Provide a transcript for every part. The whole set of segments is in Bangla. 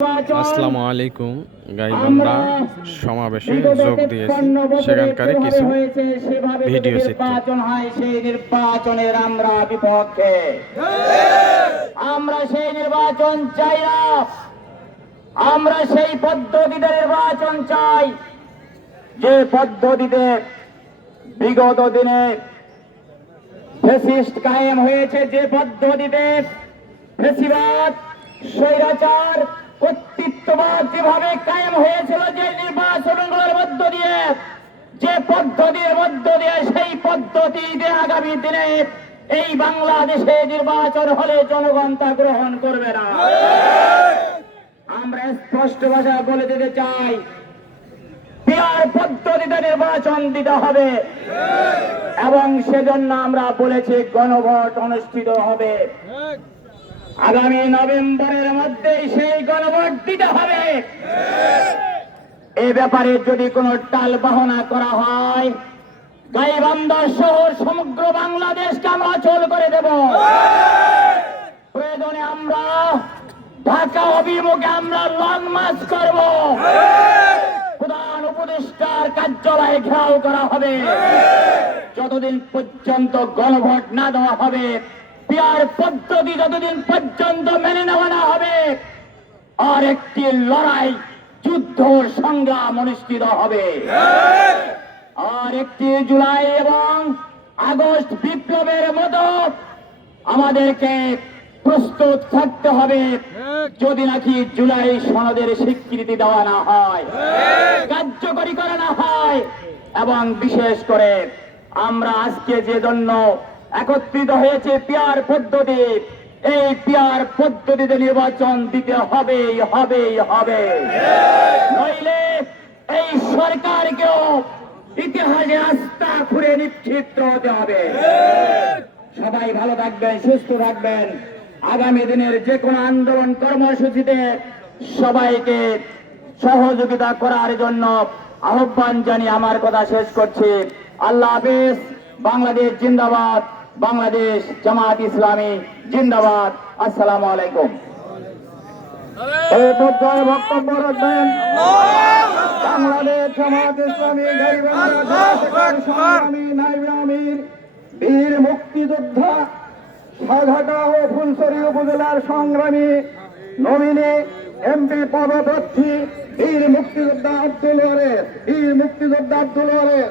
আসসালামু আলাইকুম গাইবান্ধা সমাবেশে যোগ দিয়েছি। সেখানকার কিছু ভিডিও নির্বাচন হয় সেই নির্বাচনের আমরা বিপক্ষে। আমরা সেই নির্বাচন চাই না। আমরা সেই পদ্ধতিতে নির্বাচন চাই। যে পদ্ধতিতে বিগত দিনে ফেসিস্ট কায়েম হয়েছে যে পদ্ধতিতে ফেসিবাদ স্বৈরাচার কর্তৃত্ববাদ যেভাবে কায়েম হয়েছিল যে নির্বাচনগুলোর মধ্য দিয়ে, যে পদ্ধতির মধ্য দিয়ে, সেই পদ্ধতিতে আগামী দিনে এই বাংলাদেশে নির্বাচন হলে জনগণ তা গ্রহণ করবে না। আমরা স্পষ্ট ভাষায় বলে দিতে চাই পিয়ার পদ্ধতিতে নির্বাচন দিতে হবে। এবং সেজন্য আমরা বলেছি গণভোট অনুষ্ঠিত হবে। আগামী নভেম্বরের মধ্যেই সেই গণভোট দিতে হবে। এ ব্যাপারে যদি কোনো টাল বাহনা করা হয়, গাইবান্ধা শহর সমগ্র বাংলাদেশকে আমরা অচল করে দেব। প্রয়োজনে আমরা ঢাকা অভিমুখে আমরা লং মার্চ করব। প্রধান উপদেষ্টার কার্যালয়ে ঘেরাও করা হবে। যতদিন পর্যন্ত গণভোট না দেওয়া হবে, পিয়ার পদ্ধতি যতদিন পর্যন্ত মেনে নেওয়া না হবে আর একটি লড়াই, যুদ্ধ সংগ্রাম অনুষ্ঠিত হবে। আর একটি জুলাই এবং আগস্ট বিপ্লবের মতো আমাদেরকে প্রস্তুত থাকতে হবে, যদি নাকি জুলাই সনদের স্বীকৃতি দেওয়া না হয়, কার্যকরী করা না হয়, এবং বিশেষ করে আমরা আজকে যে জন্য একত্রিত হয়েছে পিয়ার পদ্ধতি এই পিয়ার পদ্ধতিতে নির্বাচন দিতে হবেই হবেই, হবে। নইলে এই সরকারকেও ইতিহাসে আস্থা খুঁড়ে নিক্ষিপ্ত হতে হবে। সবাই ভালো থাকবেন, সুস্থ থাকবেন। আগামী দিনের যে কোনো আন্দোলন কর্মসূচিতে সবাইকে সহযোগিতা করার জন্য আহ্বান জানিয়ে আমার কথা শেষ করছি। আল্লাহ হাফেজ, বাংলাদেশ জিন্দাবাদ, বাংলাদেশ জামাত ইসলামী। জিন্দাবাদ। আসসালামু আলাইকুম। এই পর্যায়ে বক্তব্য রাখবেন বাংলাদেশ জামাত ইসলামী সংগ্রামী নাইব আমির বীর মুক্তিযোদ্ধা সাঘাটা ও ফুলসরি উপজেলার সংগ্রামী নমিনী এমপি পদপ্রার্থী বীর মুক্তিযোদ্ধা আব্দুল ওয়ারেস বীর মুক্তিযোদ্ধা আব্দুল ওয়ারেস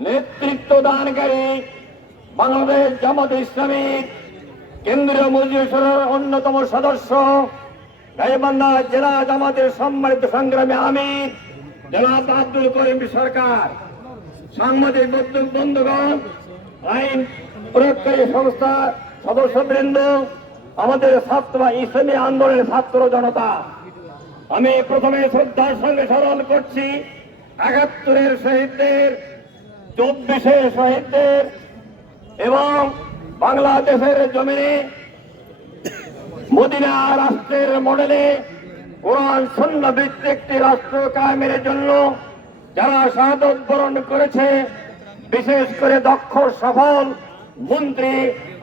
নেতৃত্ব দানকারী বাংলাদেশ জামাত ইসলামিক কেন্দ্রীয় মজলিসের অন্যতম সদস্য, গাইবান্ধা জেলা জামাতের সম্মানিত সংগ্রামে আমি জনাব আব্দুল করিম সরকার। সাংবাদিক বন্ধু- বন্ধুগণ, আইন প্রয়োগকারী সংস্থা সদস্যবৃন্দ, আমাদের ছাত্র ইসলামী আন্দোলনের ছাত্র জনতা, আমি প্রথমে শ্রদ্ধার সঙ্গে স্মরণ করছি, একাত্তরের শহীদদের চব্বিশের শহীদদের এবং বাংলাদেশের জমিনে মদিনা রাষ্ট্রের মডেলে কোরআন সন্ন্য ভিত্তিক একটি রাষ্ট্র কায়েমের জন্য যারা শাহাদত বরণ করেছে, বিশেষ করে দক্ষ, সফল মন্ত্রী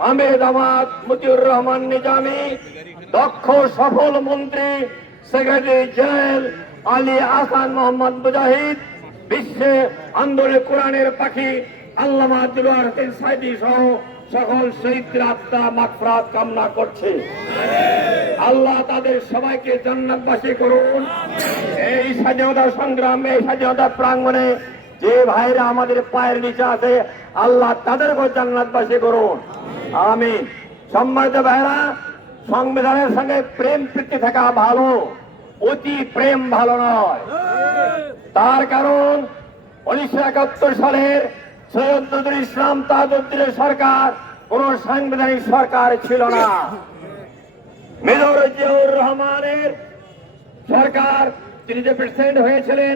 আমির আহমদ মতিউর রহমান নিজামী, দক্ষ, সফল মন্ত্রী সেক্রেটারি জেনারেল আলী আহসান মোহাম্মদ মুজাহিদ বিশ্বে আন্দোলনে কোরআনের পাখি আল্লামা দিলওয়ার সাইদি সহ সকল শহীদদের আত্মা মাগফিরাত কামনা করছে। আল্লাহ তাদের সবাইকে জান্নাতবাসী করুন। এই স্বাধীনতা সংগ্রামে, এই স্বাধীনতা প্রাঙ্গণে যে ভাইরা আমাদের পায়ের নিচে আছে, আল্লাহ তাদেরকেও জান্নাতবাসী করুন। আমি সম্মানিত ভাইরা সংবিধানের সঙ্গে প্রেম প্রীতি থাকা ভালো, অতি প্রেম ভালো নয়। তার কারণ উনিশশো একাত্তর সালের সৈয়দ নজরুল ইসলাম তাজউদ্দিনের সরকার, কোন সাংবিধানিক সরকার ছিল না। মেজর জিয়াউর রহমানের সরকার, তিনি যে প্রেসিডেন্ট হয়েছিলেন,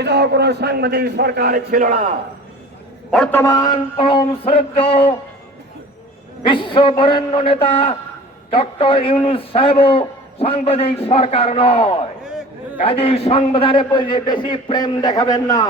এটাও কোন সাংবিধানিক সরকার ছিল না। বর্তমান পরম শ্রদ্ধ বিশ্ব বরেণ্য নেতা ডক্টর ইউনুস সাহেবও সাংবাদিক সরকার নয়। কাজেই সংবিধানের প্রতি বেশি প্রেম দেখাবেন না।